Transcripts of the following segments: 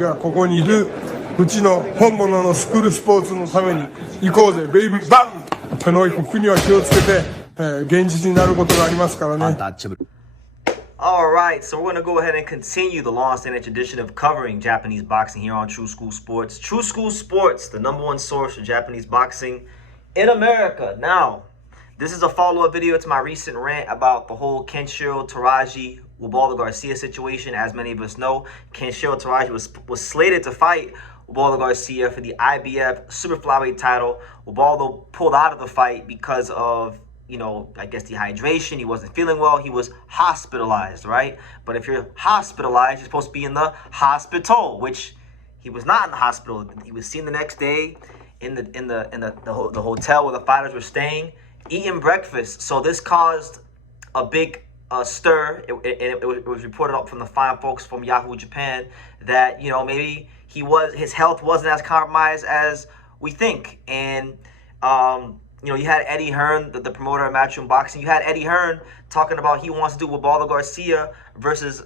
がここにいるうちの本物のスクールスポーツのために行こうぜベイビーバン手の国は気をつけて、現実になることがありますからね。Alright, so we're going to go ahead and continue the long-standing tradition of covering Japanese boxing here on True School Sports. True School Sports, the #1 source for Japanese boxing in America. Now, this is a follow-up video to my recent rant about the whole Kenshiro Teraji, Wilbaldo Garcia situation. As many of us know, Kenshiro Teraji was slated to fight Wilbaldo Garcia for the IBF Super Flyweight title. Wilbaldo pulled out of the fight because of, I guess dehydration. He wasn't feeling well. He was hospitalized, right? But if you're hospitalized, you're supposed to be in the hospital, which he was not in the hospital. He was seen the next day in the hotel where the fighters were staying, eating breakfast. So this caused a big stir. It was reported up from the fine folks from Yahoo Japan that maybe his health wasn't as compromised as we think. And you had Eddie Hearn, the promoter of Matchroom Boxing. You had Eddie Hearn talking about he wants to do Wilbaldo Garcia versus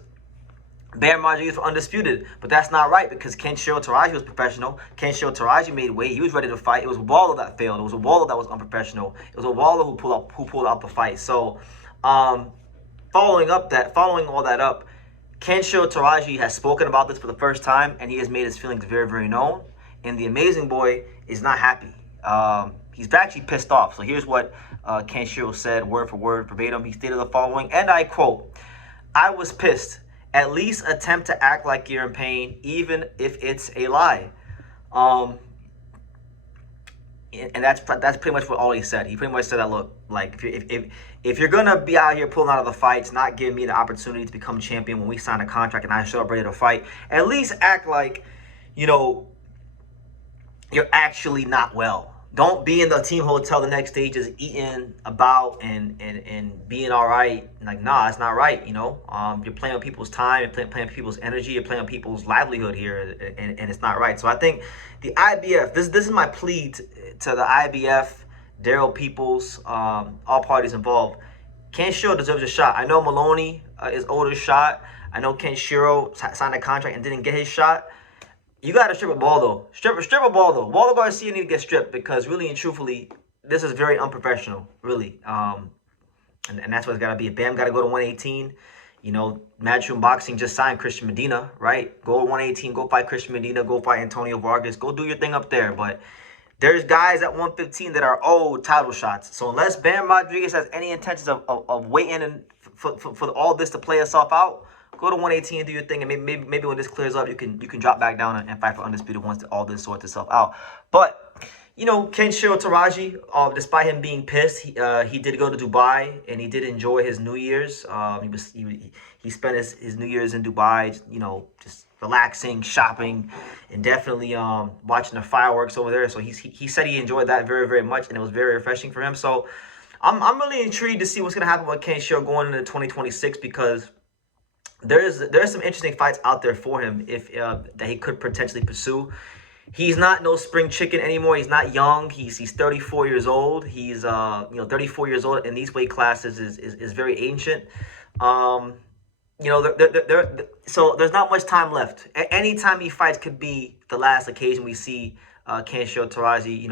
Bam Rodriguez for Undisputed. But that's not right because Kenshiro Teraji was professional. Kenshiro Teraji made weight. He was ready to fight. It was Wilbaldo that failed. It was Wilbaldo that was unprofessional. It was Wilbaldo who pulled out the fight. So following all that up, Kenshiro Teraji has spoken about this for the first time, and he has made his feelings very, very known. And the amazing boy is not happy. He's actually pissed off. So here's what Kenshiro said, word for word, verbatim. He stated the following, and I quote, "I was pissed. At least attempt to act like you're in pain, even if it's a lie." And that's pretty much what all he said. He pretty much said that, look, like if you're gonna be out here pulling out of the fights, not giving me the opportunity to become champion when we sign a contract and I show up ready to fight, at least act like you're actually not well. Don't be in the team hotel the next day just eating about and being all right. Like, nah, it's not right, You're playing on people's time, you're playing on people's energy, you're playing on people's livelihood here, and it's not right. So I think the IBF, this is my plea to the IBF, Daryl Peoples, all parties involved. Kenshiro deserves a shot. I know Maloney is owed a shot. I know Kenshiro signed a contract and didn't get his shot. You got to strip Wilbaldo. Strip Wilbaldo. Wilbaldo Garcia need to get stripped because really and truthfully, this is very unprofessional, really. And that's what it's got to be. Bam got to go to 118. Matchroom Boxing just signed Christian Medina, right? Go to 118, go fight Christian Medina, go fight Antonio Vargas. Go do your thing up there. But there's guys at 115 that are owed title shots. So unless Bam Rodriguez has any intentions of waiting and for all this to play itself out, go to 118 and do your thing, and maybe when this clears up, you can drop back down and fight for Undisputed once all this sorts itself out. But Kenshiro Teraji, despite him being pissed, he did go to Dubai and he did enjoy his New Year's. He spent his New Year's in Dubai, just relaxing, shopping, and definitely watching the fireworks over there. So he said he enjoyed that very, very much, and it was very refreshing for him. So I'm really intrigued to see what's gonna happen with Kenshiro going into 2026 because there's some interesting fights out there for him that he could potentially pursue. He's not no spring chicken anymore. He's not young. He's 34 years old. He's 34 years old in these weight classes is very ancient. So there's not much time left. Any time he fights could be the last occasion we see Kenshiro Teraji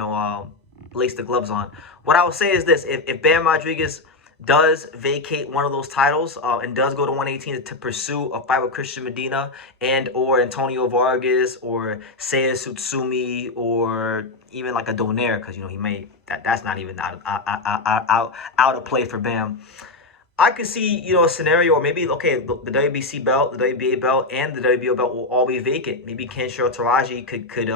lace the gloves on. What I will say is this: if Bam Rodriguez does vacate one of those titles and does go to 118 to pursue a fight with Christian Medina and or Antonio Vargas or Seiya Tsutsumi or even like a Donaire, because he may that's not even out of play for Bam. I could see a scenario where maybe the WBC belt, the WBA belt, and the WBO belt will all be vacant. Maybe Kenshiro Teraji could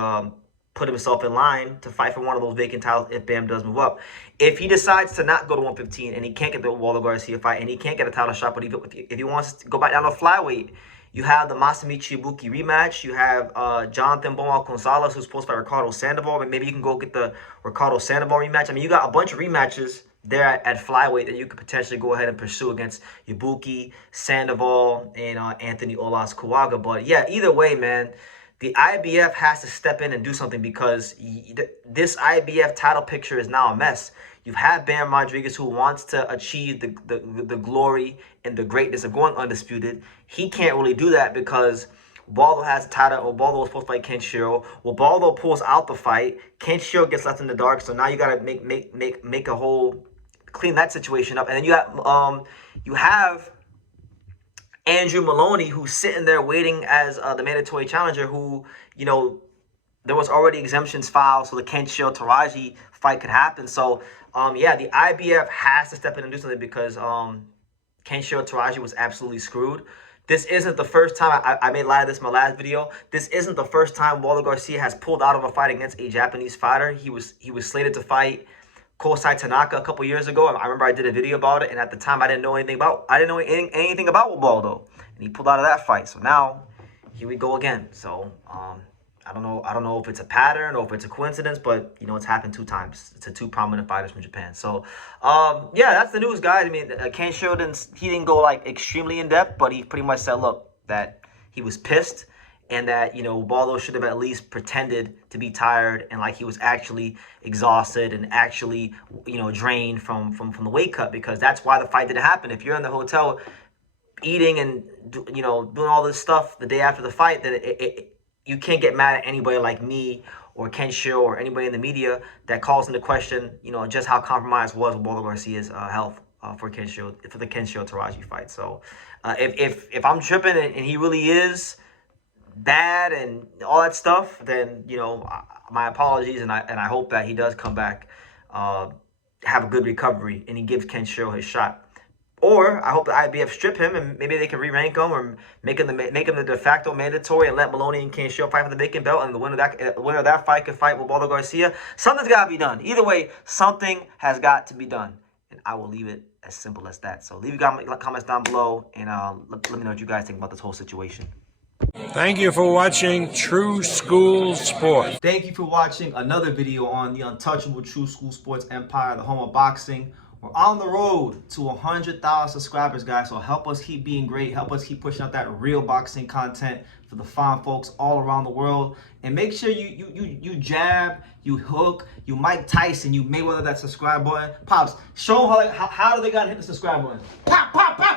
put himself in line to fight for one of those vacant titles if Bam does move up. If he decides to not go to 115 and he can't get the Wilbaldo Garcia fight and he can't get a title shot, but if he wants to go back down to flyweight, you have the Masamichi Ibuki rematch. You have Jonathan Beaumont Gonzalez, who's supposed to fight Ricardo Sandoval. Maybe you can go get the Ricardo Sandoval rematch. I mean, you got a bunch of rematches there at flyweight that you could potentially go ahead and pursue against Ibuki, Sandoval, and Anthony Olas Kuwaga. But yeah, either way, man, the IBF has to step in and do something because this IBF title picture is now a mess. You have Bam Rodriguez, who wants to achieve the glory and the greatness of going undisputed. He can't really do that because Wilbaldo has a title. Wilbaldo was supposed to fight Kenshiro. Wilbaldo pulls out the fight. Kenshiro gets left in the dark. So now you gotta make a whole clean that situation up. And then you have Andrew Maloney, who's sitting there waiting as the mandatory challenger, who, you know, there was already exemptions filed so the Kenshiro Teraji fight could happen. So yeah, the IBF has to step in and do something because Kenshiro Teraji was absolutely screwed. This isn't the first time, I made light of this in my last video. This isn't the first time Wilbaldo Garcia has pulled out of a fight against a Japanese fighter. He was slated to fight Kosai Tanaka a couple years ago. I remember I did a video about it, and at the time I didn't know anything about Wilbaldo, and he pulled out of that fight. So now here we go again. So I don't know if it's a pattern or if it's a coincidence, but you know, it's happened 2 times to 2 prominent fighters from Japan. So yeah, that's the news, guys. I mean, Kenshiro didn't go like extremely in depth, but he pretty much said, look, that he was pissed and that, you know, Wilbaldo should have at least pretended to be tired and like he was actually exhausted and actually, you know, drained from the weight cut, because that's why the fight didn't happen. If you're in the hotel eating and, you know, doing all this stuff the day after the fight, then you can't get mad at anybody like me or Kenshiro or anybody in the media that calls into question, you know, just how compromised was Wilbaldo Garcia's health for the Kenshiro Teraji fight. So if I'm tripping and he really is bad and all that stuff, then, you know, my apologies, and I hope that he does come back, have a good recovery, and he gives Kenshiro his shot. Or I hope the IBF strip him and maybe they can re-rank him or make him the de facto mandatory and let Maloney and Kenshiro fight for the vacant belt, and the winner of that fight could fight Wilbaldo Garcia. Something's got to be done. Either way, something has got to be done, and I will leave it as simple as that. So leave your comments down below, and let me know what you guys think about this whole situation. Thank you for watching True School Sports. Thank you for watching another video on the untouchable True School Sports empire, the home of boxing. We're on the road to 100,000 subscribers, guys. So help us keep being great. Help us keep pushing out that real boxing content for the fine folks all around the world. And make sure you jab, you hook, you Mike Tyson, you Mayweather that subscribe button. Pops, show them how do they gotta hit the subscribe button. Pop, pop, pop.